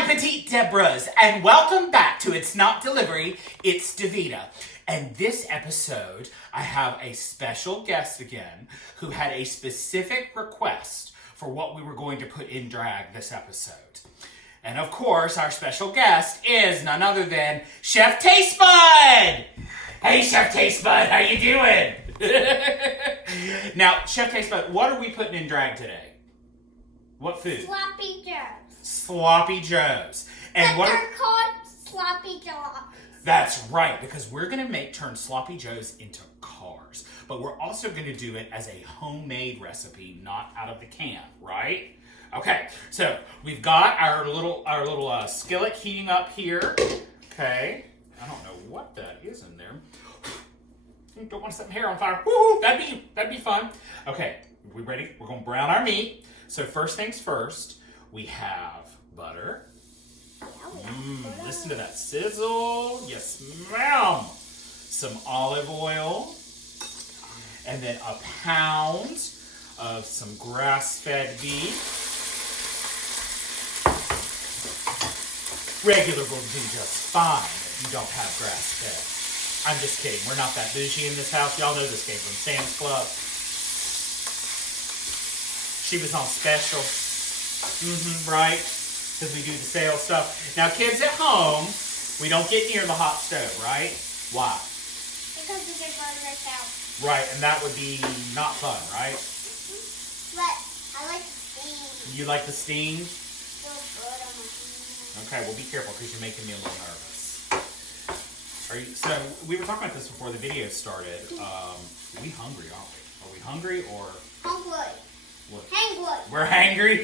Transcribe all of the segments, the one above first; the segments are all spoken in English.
Hi, Petite Deborahs, and welcome back to It's Not Delivery, It's DeVida. And this episode, I have a special guest again who had a specific request for what we were going to put in drag this episode. And of course, our special guest is none other than Chef Tastebud! Hey, Chef Tastebud, how you doing? Now, Chef Tastebud, what are we putting in drag today? What food? Sloppy Joes. Sloppy Joes. And but they're called Sloppy Jalopies. That's right, because we're going to turn Sloppy Joes into cars. But we're also going to do it as a homemade recipe, not out of the can, right? Okay, so we've got our little skillet heating up here. Okay, I don't know what that is in there. Don't want to set my hair on fire. Woo-hoo, that'd be fun. Okay, we ready? We're going to brown our meat. So first things first, we have butter. Listen to that sizzle. Yes, ma'am. Some olive oil. And then a pound of some grass-fed beef. Regular will do just fine if you don't have grass-fed. I'm just kidding. We're not that bougie in this house. Y'all know this came from Sam's Club. She was on special. Right? Because we do the sale stuff. Now, kids at home, we don't get near the hot stove, right? Why? Because we get burn ourselves. Right, and that would be not fun, right? But I like the steam. You like the steam? So good on my hands. Okay, well, be careful because you're making me a little nervous. So, we were talking about this before the video started. We hungry, aren't we? Are we hungry or? Hungry. What? Hangry. We're hangry?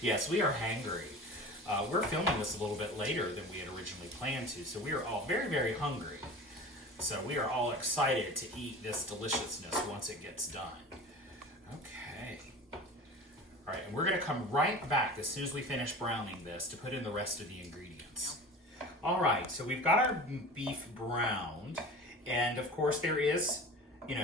Yes, we are hangry. We're filming this a little bit later than we had originally planned to, so we are all very, very hungry. So we are all excited to eat this deliciousness once it gets done. Okay. All right, and we're going to come right back as soon as we finish browning this to put in the rest of the ingredients. All right, so we've got our beef browned, and of course there is,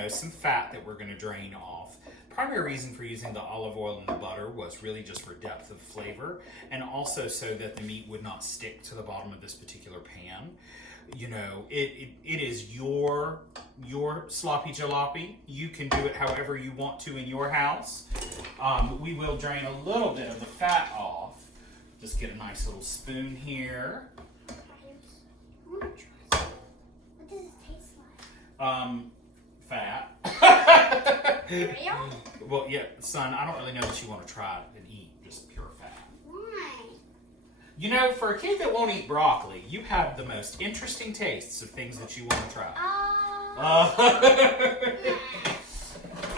some fat that we're going to drain off. Primary reason for using the olive oil and the butter was really just for depth of flavor, and also so that the meat would not stick to the bottom of this particular pan. It is your sloppy jalopy. You can do it however you want to in your house. We will drain a little bit of the fat off. Just get a nice little spoon here. What does it taste like? Fat. Real? Well, yeah, son, I don't really know that you want to try it and eat just pure fat. Why? For a kid that won't eat broccoli, you have the most interesting tastes of things that you want to try.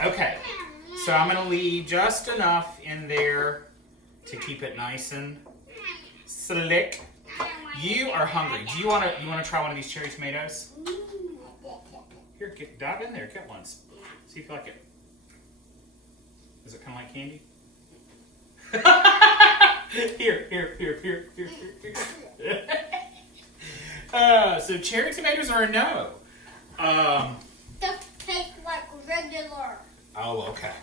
Okay, so I'm going to leave just enough in there to keep it nice and slick. You are hungry. Do you want to try one of these cherry tomatoes? Here, dive in there, get one. See if you like it. Is it kind of like candy? Here. So cherry tomatoes are a no. They taste like regular. Oh, okay.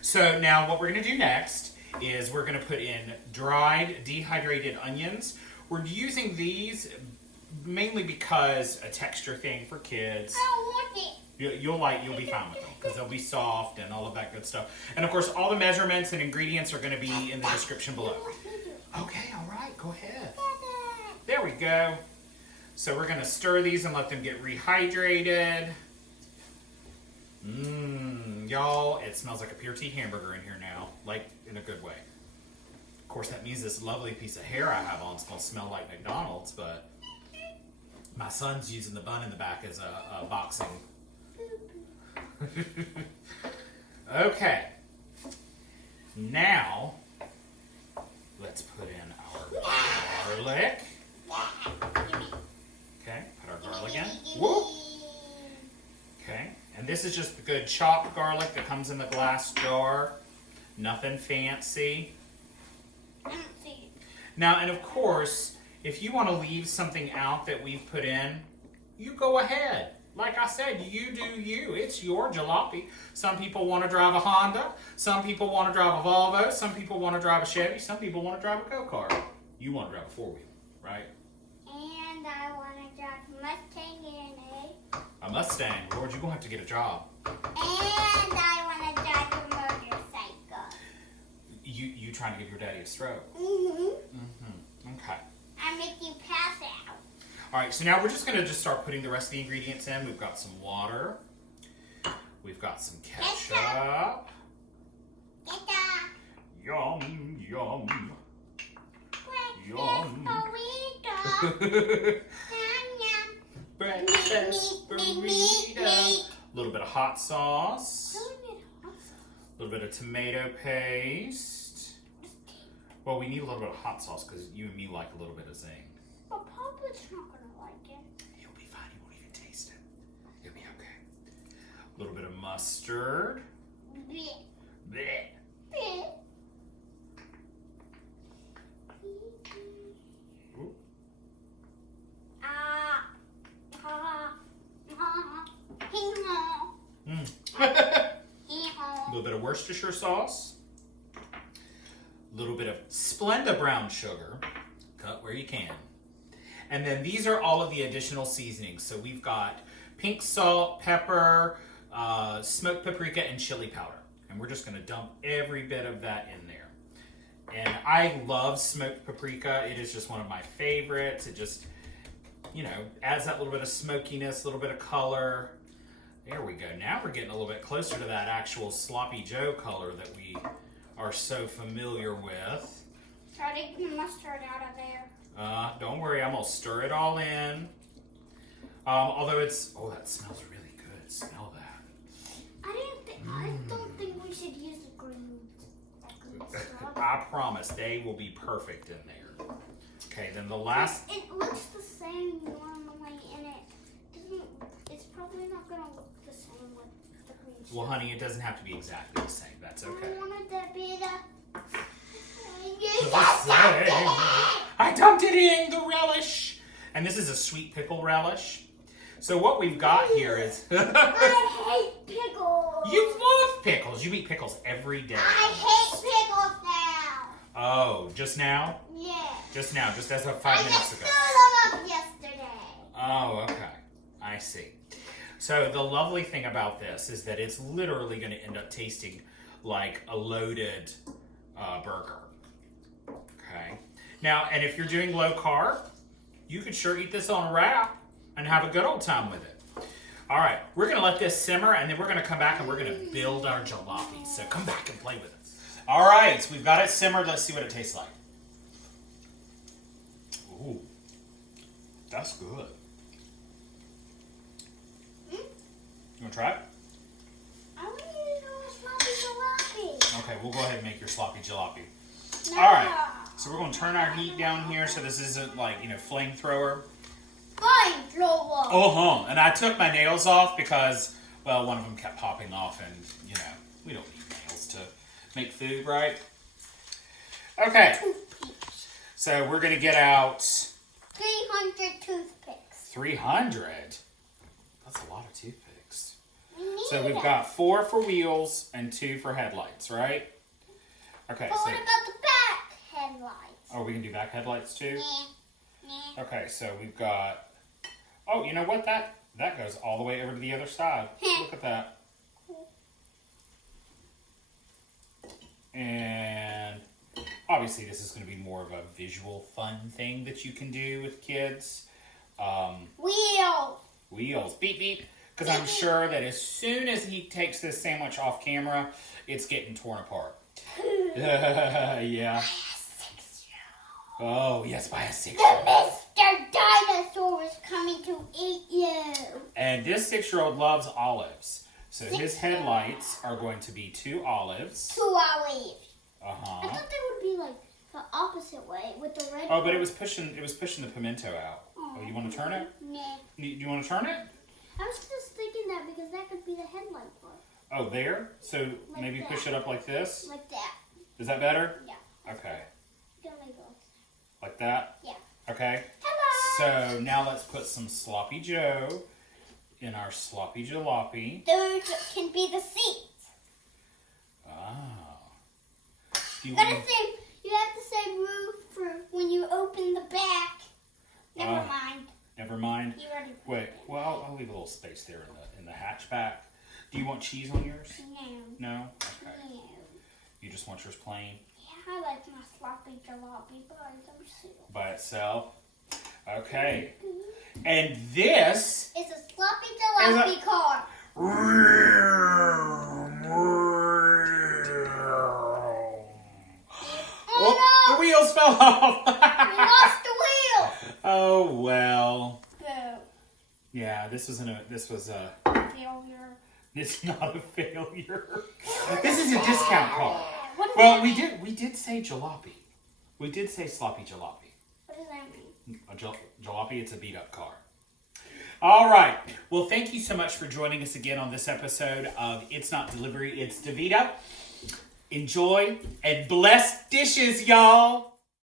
So now what we're going to do next is we're going to put in dried, dehydrated onions. We're using these mainly because a texture thing for kids. I don't want it. You'll be fine with them because they'll be soft and all of that good stuff. And of course, all the measurements and ingredients are going to be in the description below. Okay, all right, go ahead. There we go. So we're going to stir these and let them get rehydrated. Y'all, it smells like a pure tea hamburger in here now, like in a good way. Of course, that means this lovely piece of hair I have on is going to smell like McDonald's, but my son's using the bun in the back as a boxing. Okay. Now, let's put in our garlic. Okay, put our garlic in. Whoop. Okay, and this is just the good chopped garlic that comes in the glass jar. Nothing fancy. I don't see it. Now, and of course, if you want to leave something out that we've put in, you go ahead. Like I said, you do you. It's your jalopy. Some people want to drive a Honda. Some people want to drive a Volvo. Some people want to drive a Chevy. Some people want to drive a go-kart. You want to drive a 4-wheel, right? And I want to drive a Mustang in A Mustang. Lord, you're going to have to get a job. And I want to drive a motorcycle. You trying to give your daddy a stroke? Okay. I make you pass out. All right, so now we're just going to start putting the rest of the ingredients in. We've got some water. We've got some ketchup. Ketchup. Yum, yum. Yum. Breakfast burrito. A little bit of hot sauce. A little bit of tomato paste. Well, we need a little bit of hot sauce because you and me like a little bit of zing. But Papa's not going to like it. You'll be fine. You won't even taste it. You'll be okay. A little bit of mustard. Blech. Blech. Blech. A little bit of Worcestershire sauce. A little bit of Splenda brown sugar. Cut where you can. And then these are all of the additional seasonings. So we've got pink salt, pepper, smoked paprika, and chili powder. And we're just going to dump every bit of that in there. And I love smoked paprika. It is just one of my favorites. It just, you know, adds that little bit of smokiness, a little bit of color. There we go. Now we're getting a little bit closer to that actual Sloppy Joe color that we are so familiar with. Try to get the mustard out of there. Don't worry, I'm going to stir it all in. Although it's, oh, that smells really good. Smell that. I don't think we should use the green stuff. I promise they will be perfect in there. Okay, then the last... It looks the same normally, and it's probably not going to look the same with the green stuff. Well, honey, it doesn't have to be exactly the same. That's okay. I wanted DeVida. I dumped it in the relish. And this is a sweet pickle relish. So what we've got here is... I hate pickles. You love pickles. You eat pickles every day. I hate pickles now. Oh, just now? Yeah. Just now, just as of 5 minutes ago. I just threw them up yesterday. Oh, okay. I see. So the lovely thing about this is that it's literally going to end up tasting like a loaded burger. Okay. Now, and if you're doing low carb, you could sure eat this on a wrap and have a good old time with it. All right, we're going to let this simmer, and then we're going to come back and we're going to build our jalopy. So come back and play with us. All right, we've got it simmered. Let's see what it tastes like. Ooh, that's good. You want to try it? I want you to do a sloppy jalopy. Okay, we'll go ahead and make your sloppy jalopy. No. All right, so we're going to turn our heat down here so this isn't like, you know, flamethrower. Flamethrower. Oh, and I took my nails off because, well, one of them kept popping off and, you know, we don't need nails to make food, right? Okay, Toothpicks. so we're going to get out 300 toothpicks. 300. That's a lot of toothpicks. We need So we've it. got 4 for wheels and 2 for headlights, right? Okay, But so, what about the back headlights? oh, we can do back headlights too? Yeah. Okay, so we've got, oh, you know what? That goes all the way over to the other side. Look at that. And obviously this is going to be more of a visual fun thing that you can do with kids. Wheels. Wheels, beep, beep. Because I'm sure that as soon as he takes this sandwich off camera, it's getting torn apart. Yeah. Oh, yes, by a 6-year-old. The Mr. Dinosaur is coming to eat you. And this 6-year-old loves olives. So his 6-year-old. headlights are going to be 2 olives. 2 olives. I Uh-huh. thought they would be like the opposite way with the red. Oh, but it was pushing the pimento out. Oh, you want to turn it? Nah. Do you want to turn it? I was just thinking that because that could be the headlight part. Oh, there? So Like maybe that. push it up like this? Like that. Is that better? Yeah. Okay. Gonna go. Like that? Yeah. Okay. Hello. So now let's put some Sloppy Joe in our Sloppy Jalopy. Those can be the seats. Oh. Do you You want have the same roof for when you a little space there in the hatchback. Do you want cheese on yours? No. No? Okay. No. You just want yours plain? Yeah, I like my sloppy jalopy by themselves. By itself? Okay. And this... It's a sloppy jalopy car. Oh, the wheels fell off. We lost the wheel. Oh, well. No. Yeah, this was a Failure. it's not a failure. This is a discount car. What does Well, that mean? we did say jalopy. We did say sloppy jalopy. What does that mean? A jalopy, it's a beat up car. All right. Well, thank you so much for joining us again on this episode of It's Not Delivery, It's DeVida. Enjoy and blessed dishes, y'all.